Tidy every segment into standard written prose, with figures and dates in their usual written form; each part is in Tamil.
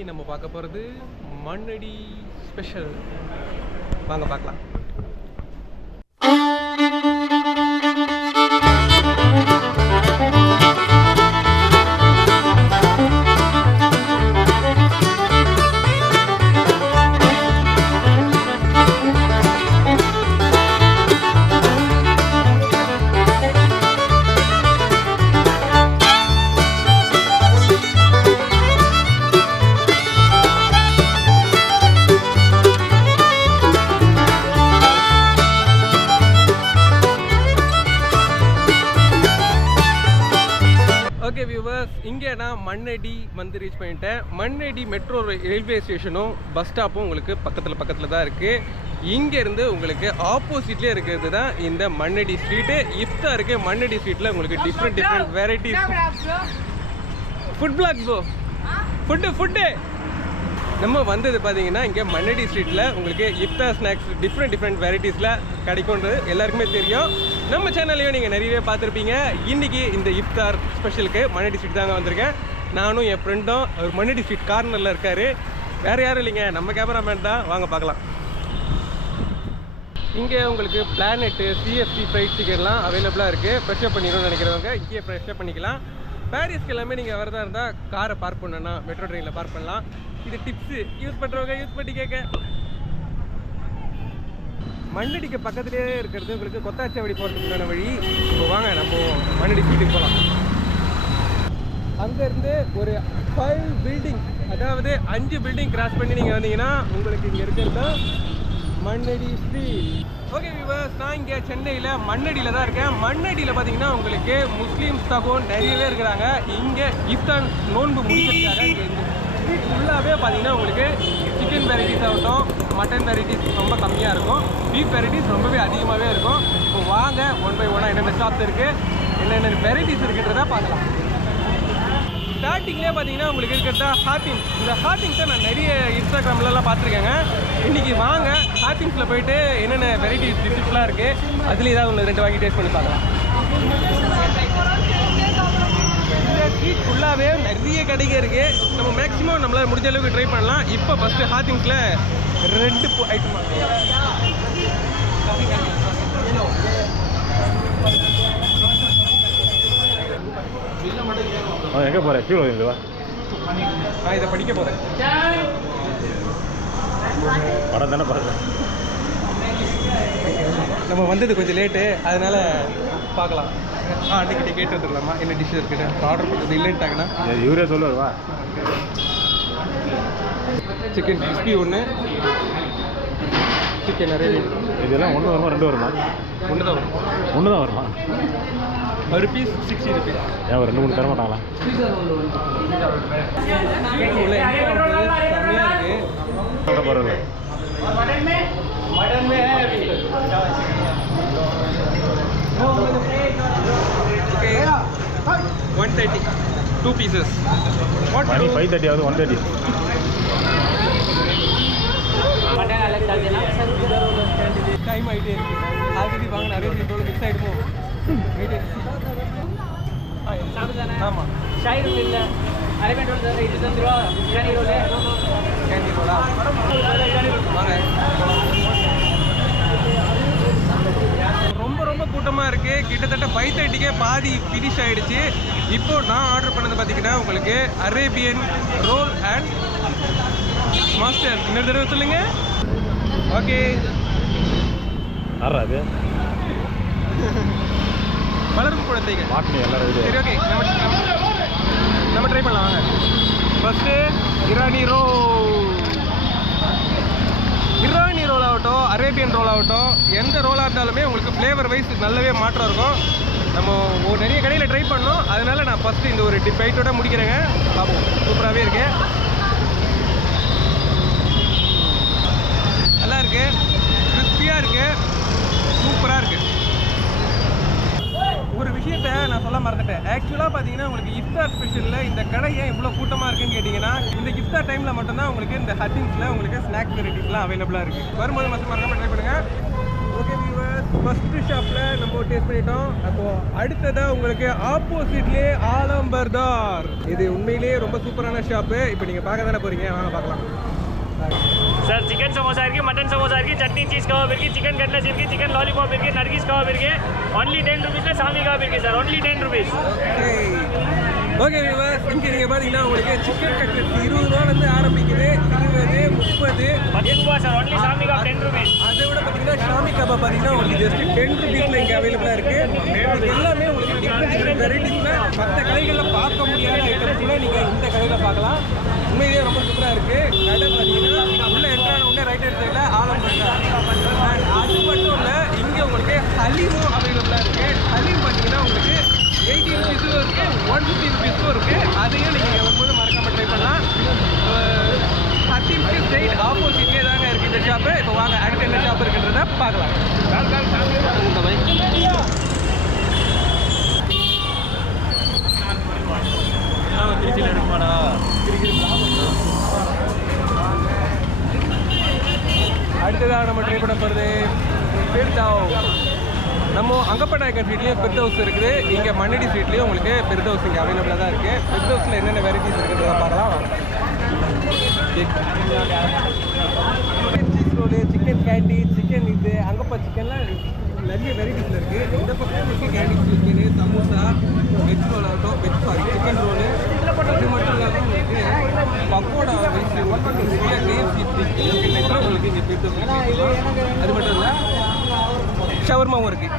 இன்னைக்கு நம்ம பார்க்க போகிறது மண்ணடி ஸ்பெஷல். வாங்க பார்க்கலாம். ஓகே வியூவர்ஸ், இங்கே நான் மண்ணடி வந்து ரீச் பண்ணிட்டேன். மண்ணடி மெட்ரோ ரயில்வே ஸ்டேஷனும் பஸ் ஸ்டாப்பும் உங்களுக்கு பக்கத்தில் தான் இருக்குது. இங்கேருந்து உங்களுக்கு ஆப்போசிட்லேயே இருக்கிறது தான் இந்த மண்ணடி ஸ்ட்ரீட்டு. இஃப்தா இருக்குது. மண்ணடி ஸ்ட்ரீட்டில் உங்களுக்கு different varieties food block bro. Food நம்ம வந்தது பார்த்தீங்கன்னா இங்கே மண்ணடி ஸ்ட்ரீட்டில் உங்களுக்கு இஃப்தார் ஸ்நாக்ஸ் டிஃப்ரெண்ட் வெரைட்டிஸில் கிடைக்கும்ன்றது எல்லாருக்குமே தெரியும். நம்ம சேனல்லையும் நீங்கள் நிறையவே பார்த்துருப்பீங்க. இன்றைக்கி இந்த இஃப்தார் ஸ்பெஷலுக்கு மண்ணடி ஸ்ட்ரீட் தாங்க வந்திருக்கேன். நானும் என் ஃப்ரெண்டும் ஒரு மண்ணடி ஸ்ட்ரீட் கார்னரில் இருக்கார். வேறு யாரும் இல்லைங்க, நம்ம கேமராமேன் தான். வாங்க பார்க்கலாம். இங்கே உங்களுக்கு பிளானெட்டு, சிஎஃப்சி ஃப்ரைட் சிக்கன்லாம் அவைலபிளாக இருக்குது. ஃப்ரெஷ்ஷப் பண்ணிடணும்னு நினைக்கிறவங்க இங்கேயே ஃப்ரெஷ்ஷப் பண்ணிக்கலாம். பாரிஸ்க்கு எல்லாமே நீங்கள் வரதா இருந்தால் காரை பார்க் பண்ணணும்னா மெட்ரோ ட்ரெயினில் பார்க் பண்ணலாம். இது டிப்ஸு யூஸ் பண்ணுறவங்க யூஸ் பண்ணி கேட்க. மண்ணடிக்கு பக்கத்துலேயே இருக்கிறது உங்களுக்கு கொத்தாச்சாவடி போகிறதுக்கான வழி. இப்போ வாங்க நம்ம மண்ணடி ஸ்ட்ரீட்டுக்கு போகலாம். அங்கேருந்து ஒரு 5 பில்டிங், அதாவது 5 பில்டிங் கிராஸ் பண்ணி நீங்கள் வந்தீங்கன்னா உங்களுக்கு இங்கே இருக்கிறது தான் மண்ணடி ஸ்ட்ரீட். ஓகே வியூவர்ஸ், நான் இங்கே சென்னையில் மண்ணடியில் தான் இருக்கேன். மண்ணடியில் பார்த்தீங்கன்னா உங்களுக்கு முஸ்லீம்ஸ் தகவல் நிறையவே இருக்கிறாங்க. இங்கே இஃப்தார் நோன்பு முடிக்கிறதுக்காக இங்கே இந்த ஸ்ட்ரீட் ஃபுல்லாகவே பார்த்தீங்கன்னா உங்களுக்கு சிக்கன் வெரைட்டிஸ் ஆகட்டும், மட்டன் வெரைட்டிஸ் ரொம்ப கம்மியாக இருக்கும், பீஃப் வெரைட்டிஸ் ரொம்பவே அதிகமாகவே இருக்கும். இப்போ வாங்க ஒன் பை ஒன்னாக என்னென்ன ஷாப்ஸ் இருக்குது, என்னென்ன வெரைட்டிஸ் இருக்குன்றதை பார்க்கலாம். ஸ்டார்டிங்லேயே பார்த்தீங்கன்னா உங்களுக்கு இருக்கிறதா ஹாத்திங்ஸ். இந்த ஹாத்திங்ஸை நான் நிறைய இன்ஸ்டாகிராம்லலாம் பார்த்துருக்கேங்க. இன்றைக்கி வாங்க ஹாத்திங்ஸில் போயிட்டு என்னென்ன வெரைட்டிஸ் டிஷ்ஷஸ்லாம் இருக்குது அதில் ஏதாவது ஒன்று 2 வாங்கி டேஸ்ட் பண்ணி பார்க்கலாம். இந்த ஸ்ட்ரீட் ஃபுல்லாகவே நிறைய கடைங்க இருக்குது. நம்ம மேக்ஸிமம் நம்மளால் முடிஞ்ச அளவுக்கு ட்ரை பண்ணலாம். இப்போ ஃபஸ்ட்டு ஹாத்திங்ஸில் 2 ஐட்டம் எங்கே போகிறேன்? கீழே வந்துவா. நான் இதை படிக்க போகிறேன். படம் தானே பார்க்குறேன். நம்ம வந்தது கொஞ்சம் லேட்டு, அதனால் பார்க்கலாம். அன்றைக்கிட்ட கேட்டு வந்துடலாமா என்ன டிஷ் இருக்குது ஆர்டர் பண்ணுறது இல்லைன்ட்டாங்கன்னா. இவரே சொல்லுவா. Chicken crispy 1, chicken Arabian. இதெல்லாம் 1 வருமா 2 வருமா? 1 தான் வரும். 1 தான் வருமா? ஒரு பீஸ் 60 rupees. ஏன் ஒரு 2-3 தர மாட்டாங்களா? செம்மையாக இருக்குது. பரவாயில்ல. 130 2 pieces. மணி 5:30 ஆகுது. 130. டைம் ஆகிட்டே இருக்கு. ஆல்ரெடி வாங்க நிறைய ரோல் மிஸ் ஆகிடுமோ. ஆமாம், ஷாய் ரோல் இல்லை, அரேபியன் ரோல் சார். இது தந்துருவா பிரியாணி ரோல், கேண்டி ரோலா வாங்க. ரொம்ப கூட்டமாக இருக்குது. கிட்டத்தட்ட 5:30க்கே பாதி ஃபினிஷ் ஆகிடுச்சு. இப்போது நான் ஆர்டர் பண்ணது பார்த்தீங்கன்னா உங்களுக்கு அரேபியன் ரோல் அண்ட் மாஸ்டர். இன்னொரு தடவை சொல்லுங்கள். ஓகே, ஆறாது வளரும் குழந்தைங்க மாட்டினி எல்லாரும். சரி, ஓகே, நம்ம ட்ரை பண்ணலாம் வாங்க. ஃபஸ்ட்டு இரானி ரோல் ஆகட்டும், அரேபியன் ரோல் ஆகட்டும், எந்த ரோலாக இருந்தாலுமே உங்களுக்கு ஃப்ளேவர் வைஸ் நல்லாவே மாற்றம் இருக்கும். நம்ம நிறைய கடையில் ட்ரை பண்ணோம், அதனால நான் ஃபஸ்ட்டு இந்த ஒரு பைட்டோட முடிக்கிறேங்க. பார்ப்போம். சூப்பராகவே இருக்கு, நல்லா இருக்கு, கிறிஸ்பியாக இருக்கு, சூப்பராக இருக்குது. ஒரு விஷயத்தை நான் சொல்ல மறந்துட்டேன். ஆக்சுவலாக பார்த்தீங்கன்னா உங்களுக்கு இஃப்தார் ஸ்பெஷலில் இந்த கடை ஏன் இவ்வளோ கூட்டமாக இருக்குன்னு கேட்டிங்கன்னா, இந்த இஃப்தார் டைமில் மட்டும்தான் உங்களுக்கு இந்த ஹத்திங்ஸில் உங்களுக்கு ஸ்நாக்ஸ் வெரைட்டிஸ்லாம் அவைலபிளாக இருக்குது. வரும்போது மறக்காமல் ட்ரை பண்ணுங்கள். ஓகே வியூவர்ஸ், ஃபர்ஸ்ட் ஷாப்ல நம்ம டேஸ்ட் பண்ணிட்டோம். அப்போ அடுத்ததா உங்களுக்கு ஆப்போசிட்லயே ஆலம்பர்தார். இது உண்மையிலேயே ரொம்ப சூப்பரான ஷாப்பு. இப்போ நீங்க பார்க்க தானே போறீங்க, வாங்க பார்க்கலாம். சார் சிக்கன் சமோசா இருக்கு, மட்டன் சமோசா இருக்கு, சட்னி சீஸ் கபாப் இருக்கு, சிக்கன் கட்லஸ் இருக்கு, சிக்கன் லாலிபாப் இருக்கு, நர்கிஸ் கபாப் இருக்கு. ஒன்லி 10 rupeesல சாமி கபாப் இருக்கு sir. Only 10 rupees. Okay viewers, இங்கே நீங்கள் பார்த்தீங்கன்னா உங்களுக்கு சிக்கன் கட்லெட் 20 ரூபாயிலேருந்து ஆரம்பிக்குது. 20, 30, 10 ரூபாய் சார். ஒன்லி சாமி கபாப் 10 rupees. அதை விட பார்த்தீங்கன்னா ஷாமி கபாப் பார்த்தீங்கன்னா உங்களுக்கு ஜஸ்ட் 10 rupeesல இங்கே அவைலபிளாக இருக்குது. இது எல்லாமே உங்களுக்கு டிஃப்ரெண்ட் வெரைட்டிஸில் மற்ற கடைகளில் பார்க்க முடியாத ஐட்டம்ஸ்ல நீங்கள் இந்த கடையில் பார்க்கலாம். உண்மையிலேயே ரொம்ப சூப்பராக இருக்குது. கடை பார்த்தீங்கன்னா உள்ளே என்ட்ரான உடனே ரைட் ஹேண்ட் சைடில் ஆலம்பர்தார். அது மட்டும் இல்லை, இங்கே உங்களுக்கு ஹலீமும் அவைலபிளாக இருக்குது. ஹலீம் பார்த்தீங்கன்னா உங்களுக்கு 80 rupeesம் இருக்குது, 150 rupeesம் இருக்குது. அதையும் நீங்கள் வரும்போது மறக்காமல் ட்ரை பண்ணலாம். ஹத்தீம்க்கு ஸ்ட்ரெயிட் ஆப்போசிட்லேயே தாங்க இருக்குது இந்த ஷாப்பு. இப்போ வாங்க அடுத்து என்ன ஷாப் இருக்குன்றத பார்க்கலாம். திருச்சியில் இருக்குமாடா? அடுத்ததாக நம்ம ட்ரை பண்ண போகிறது பெர்தாவ். நம்ம அங்கப்பநாயக்கன் ஸ்ட்ரீட்லேயும் பெர்தவுஸ் இருக்குது. இங்கே மண்ணடி ஸ்ட்ரீட்லேயும் உங்களுக்கு பெர்தவுஸ் இங்கே அவைலபிளாக தான் இருக்குது. பெர்தவுஸில் என்னென்ன வெரைட்டிஸ் இருக்குன்றத பார்க்கலாம். Cheese roll, chicken candy, chicken இது அங்கப்பா சிக்கன்லாம் நிறைய வெரைட்டிஸில் இருக்குது. இந்த பக்கம் இருக்குது candy chicken, samosa, veg roll ஆகட்டும், சிக்கன் ரோலு. அது மட்டும் இல்லாமல் உங்களுக்கு பக்கோடா உங்களுக்கு இங்கே பெர்தவுஸ். அது மட்டும் இல்லை, ஷவர்மாவும் இருக்குது.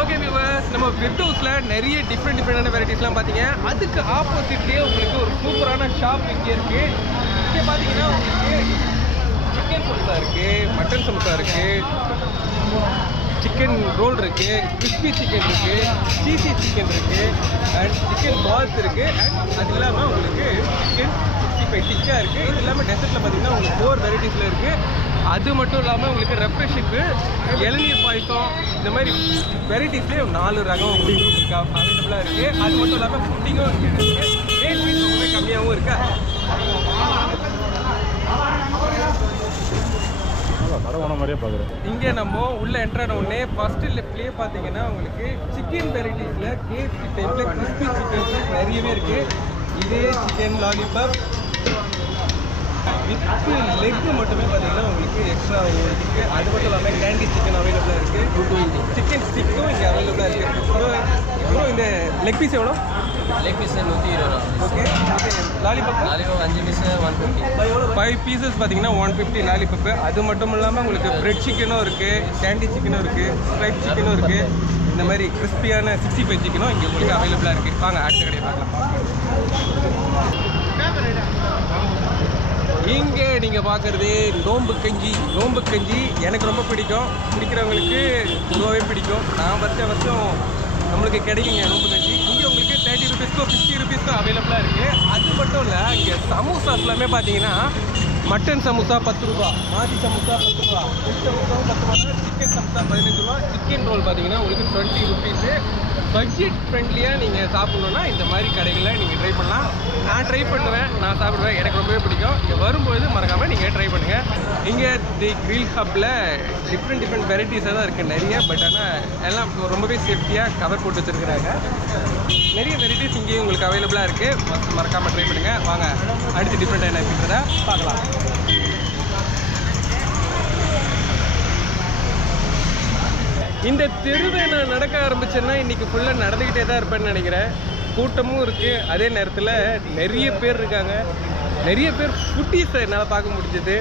ஓகே வியூவர்ஸ், நம்ம பெர்தவுஸில் நிறைய டிஃப்ரெண்டான வெரைட்டிஸ்லாம் பார்த்தீங்க. அதுக்கு ஆப்போசிட்லேயே உங்களுக்கு ஒரு சூப்பரான ஷாப் இங்கே இருக்குது. இங்கே பார்த்தீங்கன்னா உங்களுக்கு சிக்கன் சமோசா இருக்குது, மட்டன் சமோசா இருக்குது, சிக்கன் ரோல் இருக்குது, கிறிஸ்பி சிக்கன் இருக்குது, சீசி சிக்கன் இருக்குது, அண்ட் சிக்கன் பால்ஸ் இருக்குது. அண்ட் அது இல்லாமல் உங்களுக்கு சிக்கன் 65 டிக்கா இருக்குது. இது இல்லாமல் டெசர்ட்டில் பார்த்தீங்கன்னா உங்களுக்கு 4 வெரைட்டிஸில் இருக்குது. அது மட்டும் இல்லாமல் உங்களுக்கு ரெஃப்ரெஷுக்கு இளநீர் பாயசம், இந்த மாதிரி வெரைட்டிஸ்லேயே 4 ரகம் உங்களுக்கு அவைலபிளாக இருக்குது. அது மட்டும் இல்லாமல் ஃபுட்டிங்கும் இருக்குது. ரேட் ரொம்ப கம்மியாகவும் இருக்குது. மாதிரியே பார்க்குறேன். இங்கே நம்ம உள்ள என்ட்ரான உடனே ஃபர்ஸ்ட் லெஃப்ட்லேயே பார்த்தீங்கன்னா உங்களுக்கு சிக்கன் வெரைட்டிஸில் கேஎஃப்சி டைப்பில் கிறிஸ்பி சிக்கன்ஸ் நிறையவே இருக்குது. இதே சிக்கன் லாலிபாப் வித் லெக்கு மட்டுமே பார்த்தீங்கன்னா உங்களுக்கு எக்ஸ்ட்ரா இருக்குது. அது மட்டும் இல்லாமல் கேண்டி சிக்கன் அவைலபிளாக இருக்குது. சிக்கன் ஸ்டிக்கும் இங்கே அவைலபிளாக இருக்குது. அப்புறம் இந்த லெக் பீஸ் எவ்வளோ? லெக் பீஸ் 120 ரூபா. ஓகே. Lollipop 5 piece 150. 5 பீசஸ் பார்த்தீங்கன்னா 150 லாலிபப்பு. அது மட்டும் இல்லாமல் உங்களுக்கு பிரெட் சிக்கனும் இருக்குது, கேண்டி சிக்கனும் இருக்குது, ஸ்ட்ரைப் சிக்கனும் இருக்குது. இந்த மாதிரி கிறிஸ்பியான 65 சிக்கனும் இங்கே உங்களுக்கு அவைலபிளாக இருக்குது. வாங்க அடுத்த கடையை பார்க்கலாம். இங்கே நீங்கள் பார்க்குறது நோம்பு கஞ்சி எனக்கு ரொம்ப பிடிக்கும். பிடிக்கிறவங்களுக்கு பொதுவாகவே பிடிக்கும். நான் வருஷம் நம்மளுக்கு கிடைக்குங்க நோம்பு கஞ்சி. இங்கே உங்களுக்கு 30 rupeesக்கும் 50 rupeesக்கும் அவைலபிளாக இருக்குது. அது மட்டும் இல்லை, இங்கே சமோசாஸ் எல்லாமே பார்த்தீங்கன்னா மட்டன் சமோசா 10 ரூபா, மாசி சமோசா 10 ரூபா, ஃபிஷ் சமோசாவும் 10 ரூபா, சிக்கன் சமோசா 15 ரூபா, சிக்கன் ரோல் பார்த்தீங்கன்னா உங்களுக்கு 20 rupees. பட்ஜெட் ஃப்ரெண்ட்லியாக நீங்கள் சாப்பிட்ணுன்னா இந்த மாதிரி கடைகளை நீங்கள் ட்ரை பண்ணலாம். நான் ட்ரை பண்ணுவேன், நான் சாப்பிடுவேன், எனக்கு ரொம்பவே பிடிக்கும். இங்கே வரும்போது மறக்காமல் நீங்கள் ட்ரை பண்ணுங்கள். இங்கே தி கிரில் ஹப்பில் டிஃப்ரெண்ட் வெரைட்டிஸாக தான் இருக்குது நிறைய. பட் ஆனால் எல்லாம் ரொம்பவே சேஃப்டியாக கவர் போட்டு வச்சுருக்குறாங்க. நிறைய வெரைட்டிஸ் இங்கேயும் உங்களுக்கு அவைலபிளாக இருக்குது. மறக்காமல் ட்ரை பண்ணுங்கள். வாங்க அடுத்து டிஃப்ரெண்ட்டாக என்ன இருக்குன்றதை பார்க்கலாம். இந்த தெருவை நான் நடக்க ஆரம்பிச்சேன்னா இன்றைக்கி ஃபுல்லாக நடந்துக்கிட்டே தான் இருப்பேன்னு நினைக்கிறேன். கூட்டமும் இருக்குது, அதே நேரத்தில் நிறைய பேர் இருக்காங்க. நிறைய பேர் ஃபுட்டீஸை என்னால் பார்க்க முடிஞ்சது.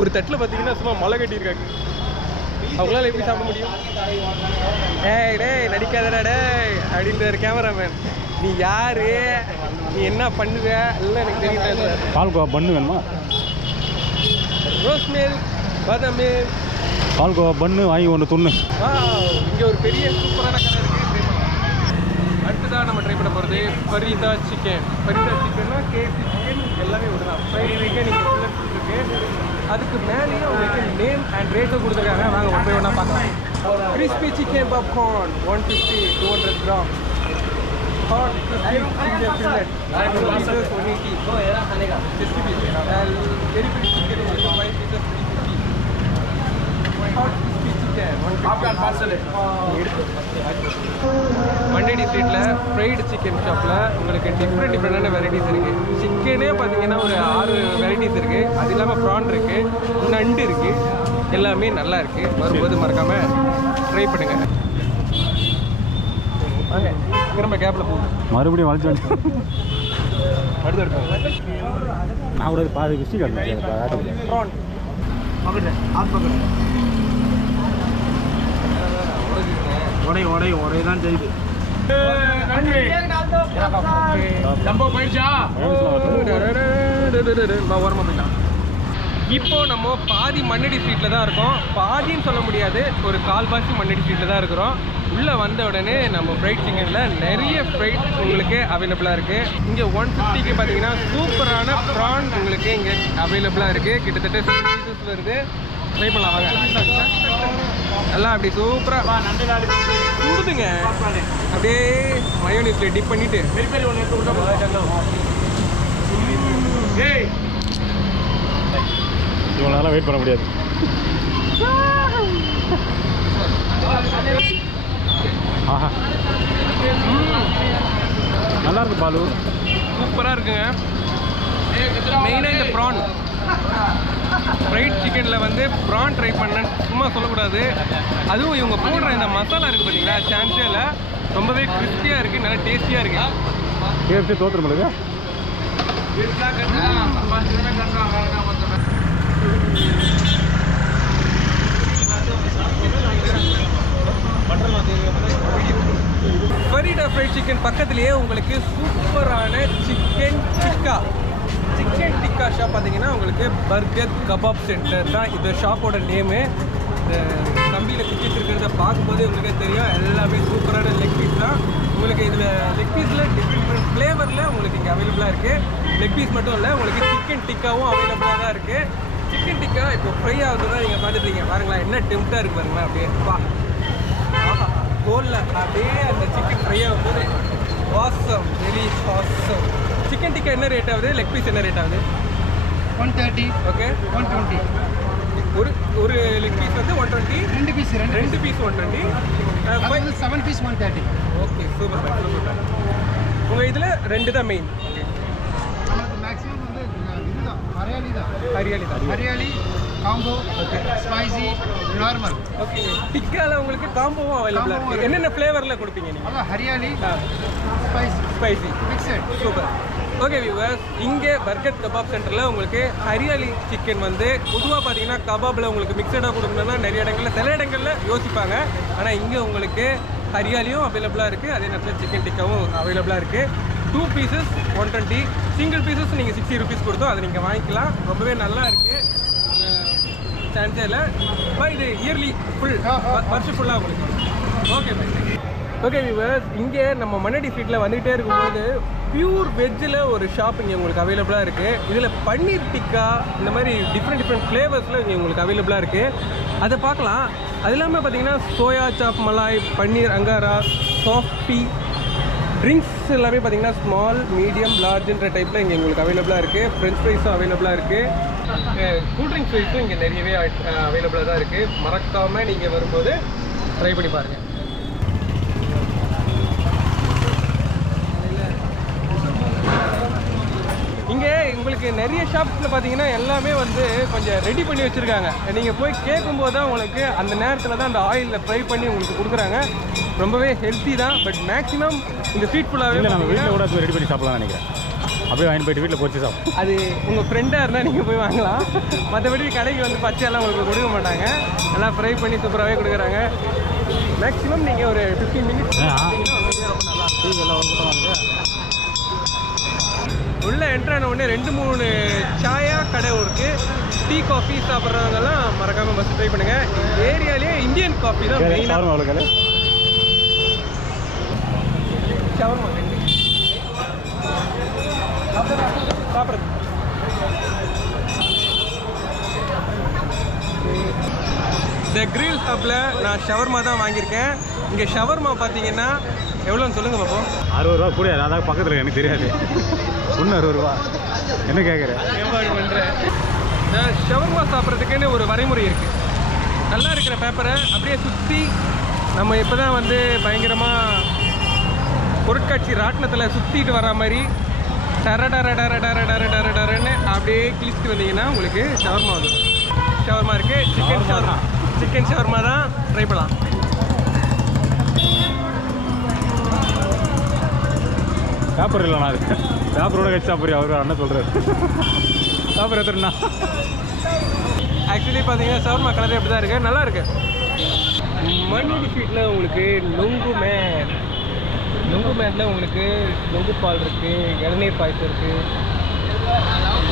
ஒரு தட்டில் பார்த்தீங்கன்னா சும்மா மழை கட்டியிருக்காங்க. அவங்களால எப்படி சாப்பிட முடியும்? டேய் நடிக்காதடா டேய் அப்படின்றார் கேமராமேன். நீ யாரு, நீ என்ன பண்ணுவ எல்லாம் எனக்கு தெரியல. பால்கோவா பண்ணு வேணுமா? ரோஸ் மில்க், பாதாம் மில்க், பால்கோவா பண்ணு வாங்கி ஒன்று துண்ணு. இங்கே ஒரு பெரிய சூப்பரான கடை இருக்குது. அடுத்ததாக நம்ம ட்ரை பண்ண போகிறது ஃபரீதா சிக்கன். ஃபரீதா சிக்கன்னா கேஎஃப்சி சிக்கன் எல்லாமே ஒரு தான். ஃப்ரைட் சிக்கன் இங்கே ஃபுல்லாக இருக்குது. அதுக்கு மேலேயே உங்களுக்கு நேம் அண்ட் ரேட்டும் கொடுத்துருக்காங்க. வாங்க ஒன் பை ஒன்றா பார்க்கலாம். Crispy chicken popcorn 150, 200 grams. Hot crispy ginger fillet 180. 60 pieces. And very big chicken 5 pieces 350. Hot Mannady ஸ்ட்ரீட்டில் ஃப்ரைடு சிக்கன் ஷாப்பில் உங்களுக்கு டிஃப்ரெண்டான வெரைட்டிஸ் இருக்குது. சிக்கனே பார்த்தீங்கன்னா ஒரு 6 வெரைட்டிஸ் இருக்குது. அது இல்லாமல் ப்ரான் இருக்குது, நண்டு இருக்குது. எல்லாமே நல்லா இருக்குது. வரும்போது மறக்காமல் ட்ரை பண்ணுங்கள். வாங்க திரும்ப கேப்பில் போகும். மறுபடியும் வளைச்சு அடுத்து எடுப்போம். நான் கூட பாதி விஷயம் கட்டேன். ப்ரான் ஒரே தான் செய்யுது. ஜம்போ போயிடுச்சா? ஓரமாக போயிடலாம். இப்போ நம்ம பாதி மண்ணடி ஸ்ட்ரீட்டில் தான் இருக்கோம். பாதின்னு சொல்ல முடியாது, ஒரு கால்வாசி மண்ணடி ஸ்ட்ரீட்டில் தான் இருக்கிறோம். உள்ளே வந்த உடனே நம்ம ஃப்ரைட் சிக்கனில் நிறைய ஃப்ரைட் உங்களுக்கு அவைலபிளாக இருக்குது. இங்கே 150க்கு பார்த்தீங்கன்னா சூப்பரான ப்ரான் உங்களுக்கு இங்கே அவைலபிளாக இருக்குது. கிட்டத்தட்ட 6 pieces வருது. ட்ரை பண்ணலாம் வாங்க. எல்லாம் அப்படி சூப்பராக கொடுதுங்க. அப்படியே மயோனீஸில் டிப் பண்ணிவிட்டு இவங்களால வெயிட் பண்ண முடியாது. ஆஹா நல்லா இருக்கு பாலு, சூப்பராக இருக்குங்க. மெயினாக இந்த ப்ரான் ஃப்ரைட் சிக்கனில் வந்து ப்ரான் ட்ரை பண்ணேன்னு சும்மா சொல்லக்கூடாது. அதுவும் இவங்க போடுற இந்த மசாலா இருக்குது பார்த்தீங்களா, சான்ஸே இல்லை. ரொம்பவே கிறிஸ்பியாக இருக்குது, நல்லா டேஸ்டியாக இருக்குது. கேஎஃப்சி தோற்றுருமில்லைங்க. ஃபரீடா ஃப்ரைட் சிக்கன் பக்கத்துலேயே உங்களுக்கு சூப்பரான சிக்கன் டிக்கா ஷாப் பார்த்தீங்கன்னா உங்களுக்கு பர்கர் கபாப் சென்டர் தான் இந்த ஷாப்போட நேமு. இந்த கம்பியில் குத்திட்டு இருக்கிறத பார்க்கும்போது உங்களுக்கே தெரியும், எல்லாமே சூப்பரான லெக் பீஸ் தான். உங்களுக்கு இதில் லெக் பீஸில் டிஃப்ரெண்ட் ஃப்ளேவரில் உங்களுக்கு இங்கே அவைலபிளாக இருக்குது. லெக் பீஸ் மட்டும் இல்லை, உங்களுக்கு சிக்கன் டிக்காவும் அவைலபிளாக தான் இருக்குது. சிக்கன் டிக்கா இப்போ ஃப்ரை ஆகுது தான் நீங்கள் பார்த்துட்ருக்கீங்க. பாருங்களா என்ன டெம்ப்டாக இருக்குது பாருங்களா. அப்படியே ஆஹா கோலில் அப்படியே அந்த சிக்கன் ஃப்ரை ஆகும்போது awesome, very awesome. Chicken tikka என்ன ரேட் ஆகுது, லெக் பீஸ் என்ன ரேட் ஆகுது? 130. ஓகே 120. ஒரு லெக் பீஸ் வந்து 120. ரெண்டு பீஸ் 120. 7 பீஸ் 130. Okay super. உங்கள் இதில் 2 தான் மெயின். ஓகே நமக்கு மேக்ஸிமம் வந்து இதுதான் hariyali combo. Okay spicy normal. Okay டிக்காவில் உங்களுக்கு காம்போவும் அவைலபிளாக இருக்குது. என்னென்ன ஃப்ளேவரில் கொடுப்பீங்க நீங்கள்? அதான் hariyali spicy mixed. Super. Okay viewers, இங்கே பர்கர் கபாப் சென்டரில் உங்களுக்கு ஹரியாலி சிக்கன் வந்து பொதுவாக பார்த்தீங்கன்னா கபாபில் உங்களுக்கு மிக்சடாக கொடுக்கணும்னா நிறைய இடங்களில் சில இடங்களில் யோசிப்பாங்க. ஆனால் இங்கே உங்களுக்கு ஹரியாலியும் அவைலபிளாக இருக்குது, அதே நேரத்தில் சிக்கன் டிக்காவும் அவைலபிளாக இருக்குது. 2 pieces 120, சிங்கிள் பீசஸ் நீங்கள் 60 rupees கொடுத்தோம், அதை நீங்கள் வாங்கிக்கலாம். ரொம்பவே நல்லா இருக்குது, சான்ஸே இல்லை. இது இயர்லி ஃபுல் வருஷம் ஃபுல்லாக உங்களுக்கு. ஓகே வியூவர்ஸ், இங்கே நம்ம மண்ணடி ஸ்ட்ரீட்டில் வந்துகிட்டே இருக்கும்போது பியூர் வெஜ்ஜில் ஒரு ஷாப் இங்கே உங்களுக்கு அவைலபிளாக இருக்குது. இதில் பன்னீர் டிக்கா இந்த மாதிரி டிஃப்ரெண்ட் ஃப்ளேவர்ஸில் இங்கே உங்களுக்கு அவைலபிளாக இருக்குது. அதை பார்க்கலாம். அது இல்லாமல் பார்த்தீங்கன்னா சோயா சாப் மலாய், பன்னீர் அங்காரா, சாஃப்டி ட்ரிங்க்ஸ் எல்லாமே பார்த்தீங்கன்னா ஸ்மால், மீடியம், லார்ஜ்ன்ற டைப்பில் இங்கே உங்களுக்கு அவைலபிளாக இருக்குது. ஃப்ரெஞ்ச் ஃப்ரைஸும் அவைலபிளாக இருக்குது. கூல் ட்ரிங்க்ஸ் ஃப்ரைஸும் இங்கே நிறையவே அவைலபிளாக தான் இருக்குது. மறக்காமல் நீங்கள் வரும்போது ட்ரை பண்ணி பாருங்கள். இங்கே உங்களுக்கு நிறைய ஷாப்ஸில் பார்த்தீங்கன்னா எல்லாமே வந்து கொஞ்சம் ரெடி பண்ணி வச்சுருக்காங்க. நீங்கள் போய் கேட்கும்போது தான் உங்களுக்கு அந்த நேரத்தில் தான் அந்த ஆயிலில் ஃப்ரை பண்ணி உங்களுக்கு கொடுக்குறாங்க. ரொம்பவே ஹெல்த்தி தான். பட் மேக்ஸிமம் இந்த ஸ்ட்ரீட் ஃபுல்லாகவே நம்ம வீட்டில் கூட ரெடி பண்ணி சாப்பிடலாம் நினைக்கிறேன். அப்படியே வாங்கி போயிட்டு வீட்டில் பொறிச்சு சாப்பிடும். அது உங்கள் ஃப்ரெண்டாக இருந்தால் நீங்கள் போய் வாங்கலாம். மற்றபடி கடைக்கு வந்து பச்சையெல்லாம் உங்களுக்கு கொடுக்க மாட்டாங்க. நல்லா ஃப்ரை பண்ணி சூப்பராகவே கொடுக்குறாங்க. மேக்ஸிமம் நீங்கள் ஒரு 15 minutes ரொம்ப நல்லா இருக்கும். உள்ளே என்ட்ரான உடனே 2-3 சாயா கடை இருக்குது. டீ காஃபி சாப்பிட்றவங்கெல்லாம் மறக்காமல் பஸ் ட்ரை பண்ணுங்கள். ஏரியாலேயே இந்தியன் காஃபி தான் மெயினாக. ஷவர்மா சாப்பிட்றது. இந்த கிரில் ஹப்பில் நான் ஷவர்மா தான் வாங்கியிருக்கேன். இங்கே ஷவர்மா பார்த்தீங்கன்னா எவ்வளோன்னு சொல்லுங்கள் பார்ப்போம். 60 ரூபா கூட, அதான் பக்கத்தில் எனக்கு தெரியாது. ஒன்று 60 ரூபா என்ன கேட்குறேன் ஏற்பாடு பண்ணுறேன். நான் ஷவர்மா சாப்பிட்றதுக்குன்னு ஒரு வரைமுறை இருக்குது. நல்லா இருக்கிற பேப்பரை அப்படியே சுற்றி நம்ம இப்போ தான் வந்து பயங்கரமாக பொருட்காட்சி ராட்டினத்தில் சுற்றிட்டு வர மாதிரி டரன்னு அப்படியே கிழிச்சிட்டு வந்தீங்கன்னா உங்களுக்கு ஷவர்மா வரும். ஷவர்மா இருக்குது, சிக்கன் ஷவர்மா தான் ட்ரை பண்ணலாம். பேப்பர் இல்லைண்ணா, அது பேப்பரோட கட்சி சாப்பிட்றீ அவர் அண்ணன் சொல்கிறார். பேப்பர் எத்தனைண்ணா? ஆக்சுவலி பார்த்தீங்கன்னா ஷவர்மா கலர் எப்படி தான் இருக்குது, நல்லா இருக்குது. மண்ணடி ஸ்வீட்டில் உங்களுக்கு நொங்கு மேனில் உங்களுக்கு நொங்கு பால் இருக்குது, இளநீர் பாயசம் இருக்குது,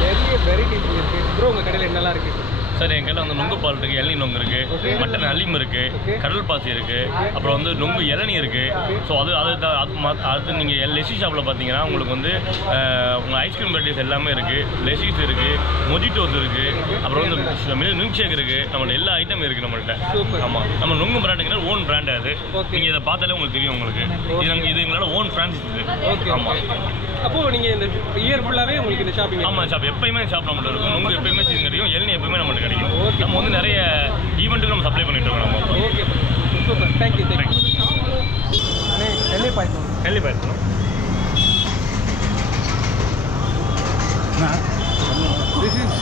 நிறைய வெரைட்டிஸ் இருக்குது. ப்ரோ உங்கள் கடையில் என்னெல்லாம் இருக்குது? சார் என் கையில் வந்து நொங்கு பால் இருக்குது, இளநீர் நொங்கு இருக்குது, மட்டன் அலீம் இருக்குது, கடல் பாசி இருக்குது, அப்புறம் வந்து நொங்கு இளநீர் இருக்குது. ஸோ அது நீங்கள் லெசி ஷாப்பில் பார்த்தீங்கன்னா உங்களுக்கு வந்து உங்கள் ஐஸ்கிரீம் வெரைட்டிஸ் எல்லாமே இருக்குது. லெசிஸ் இருக்குது, மொஜிட்டோஸ் இருக்குது, அப்புறம் வந்து மில்க் ஷேக் இருக்குது. நம்மள்ட்ட எல்லா ஐட்டமும் இருக்குது நம்மள்ட்ட. ஆமாம், நம்ம நொங்கு பிராண்டுங்கிற ஓன் பிராண்டு அது. நீங்கள் இதை பார்த்தாலே உங்களுக்கு தெரியும். உங்களுக்கு இது எங்களோட ஓன் பிரான்சைஸ் இது. ஓகே, ஆமாம். அப்போது நீங்கள் இந்த இயர் ஃபுல்லாகவே உங்களுக்கு இந்த ஷாப்பிங்? ஆமாம், ஷாப் எப்பயுமே ஷாப் நம்மள்ட்ட இருக்கும். நொங்கு எப்பயுமே சீசன் கிடைக்கும், இளநீர் எப்பயுமே நம்மள்ட்ட கிடைக்கும். நம்ம வந்து நிறைய ஈவெண்ட்டுக்கு நம்ம சப்ளை பண்ணிட்டு இருக்கோம் நம்ம. Okay, super, thank you. எல்லையை பாய்க்கணும். திஸ் இஸ்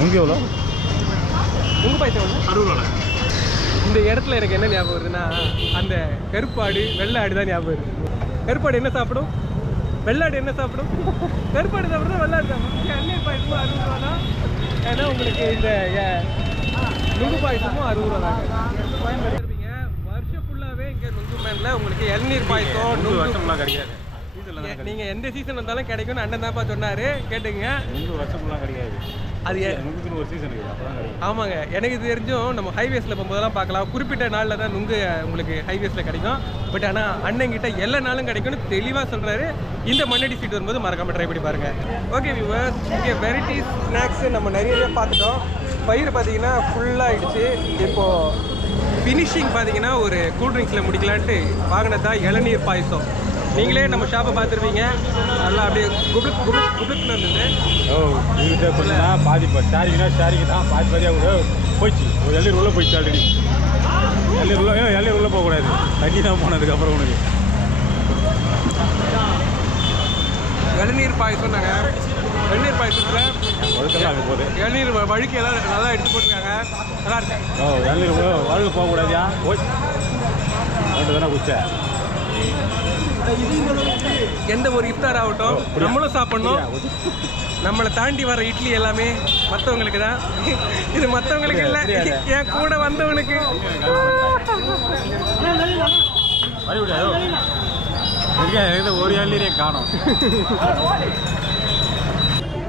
நொங்கு எவ்வளோ? உங்கள் பாய்ச்சல் வந்து 60 ரூபா. இந்த இடத்துல எனக்கு என்ன ஞாபகம் வருதுன்னா, அந்த கருப்பாடு வெள்ளை ஆடு தான் ஞாபகம் வருது. கருப்பாடு என்ன சாப்பிடும், வெள்ளாடு என்ன சாப்பிடும்? கருப்பாடு சாப்பிடும், வெள்ளாடு சாப்பிடும். எண்ணெய் பாயசமும் 60 ரூபா தான். ஏன்னா உங்களுக்கு இந்த நுங்கு பாயசமும் 60 ரூபா தாங்க. வருஷம் ஃபுல்லாகவே இங்கே நுங்கு மேனில் உங்களுக்கு இளநீர் பாயசம் நுங்கு வருஷம்லாம் கிடைக்காது. நீங்கள் எந்த சீசன் வந்தாலும் கிடைக்கும்னு அண்ணன் தான்ப்பா சொன்னார், கேட்டுங்க. நொங்கு வருஷம்லாம் கிடைக்காது. அது நொங்குக்குன்னு ஒரு சீசன் இருக்குது, அப்போ தான் கிடைக்கும். ஆமாங்க, எனக்கு இது தெரிஞ்சும் நம்ம ஹைவேஸில் போகும்போதெல்லாம் பார்க்கலாம். குறிப்பிட்ட நாளில் தான் நுங்கு உங்களுக்கு ஹைவேஸில் கிடைக்கும். பட் ஆனால் அண்ணங்கிட்ட எல்லா நாளும் கிடைக்கும்னு தெளிவாக சொல்கிறாரு. இந்த மண்ணடி ஸ்வீட் வரும்போது மறக்காமல் ட்ரை பண்ணி பாருங்கள். ஓகே வியூவர்ஸ், இங்கே வெரைட்டிஸ் ஸ்நாக்ஸு நம்ம நிறையவே பார்த்துட்டோம். பயிர் பார்த்தீங்கன்னா ஃபுல்லாகிடுச்சு. இப்போது ஃபினிஷிங் பார்த்தீங்கன்னா ஒரு கூல்ட்ரிங்க்ஸில் முடிக்கலான்ட்டு வாங்கினது தான் இளநீர் பாயசம். நீங்களே நம்ம ஷாப்பை பார்த்துருப்பீங்க, நல்லா அப்படியே குபுக்குன்னு இருந்தது. இதுகிட்ட சொன்னா பாதி ஷேரிங்க தான் பாதியாக கூட போயிடுச்சு. ஒரு எல்லீர் உள்ளே போயிடுச்சு ஆல்ரெடி. எல்லீர் உள்ளே போகக்கூடாது, தண்ணி தான் போனதுக்கப்புறம் உனக்கு. இளநீர் பாயசம் நாங்கள் இளநீர் பாயசத்தில் ஒழுக்கெல்லாம் அங்கே போகுது. இளநீர் வழுக்கி எல்லாம் நல்லா எடுத்து போட்டுருக்காங்க, நல்லா இருக்கு. எல்லீர் வழுக்கு போகக்கூடாதியா, போய் ரெண்டு தானே குச்சை. எந்த ஒரு இஃப்தார் ஆகட்டும் நம்மளும் சாப்பிடணும். நம்மளை தாண்டி வர இட்லி எல்லாமே மற்றவங்களுக்கு தான். இது மற்றவங்களுக்கு இல்லை, என் கூட வந்தவனுக்கு. ஒரு எல்லீரே காணும்.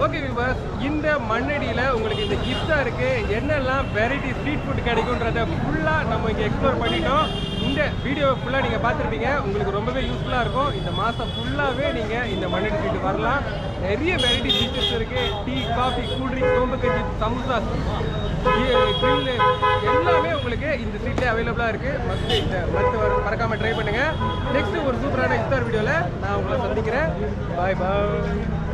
ஓகே வியூவர்ஸ், இந்த மண்ணடியில் உங்களுக்கு இந்த இஃப்தாருக்கு என்னெல்லாம் வெரைட்டி ஸ்ட்ரீட் ஃபுட் கிடைக்குன்றதை ஃபுல்லாக நம்ம இங்கே எக்ஸ்ப்ளோர் பண்ணிட்டோம். இந்த வீடியோவை ஃபுல்லாக நீங்கள் பார்த்துருப்பீங்க, உங்களுக்கு ரொம்பவே யூஸ்ஃபுல்லாக இருக்கும். இந்த மாதம் ஃபுல்லாகவே நீங்கள் இந்த மண்ணடி ஸ்ட்ரீட் வரலாம். நிறைய வெரைட்டி டிஷ்ஷஸ் இருக்குது. டீ, காஃபி, கூல்ட்ரிங்க், சோம்பு கஞ்சி, சமோசா, கிரில் எல்லாமே உங்களுக்கு இந்த ஸ்ட்ரீட்லேயே அவைலபிளாக இருக்குது. மறக்காமல் ட்ரை பண்ணுங்கள். நெக்ஸ்ட்டு ஒரு சூப்பரான இஃப்தார் வீடியோவில் நான் உங்களை சந்திக்கிறேன். பாய் பாய்.